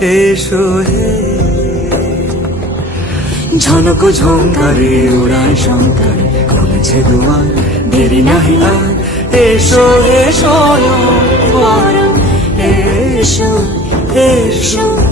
এসো হে। ঝনক ঝঙ্কারে উড়ায় শঙ্কার, খুলেছে দুয়ার, দেরি নাহি আর। এসো এসো বরং এসো এসো।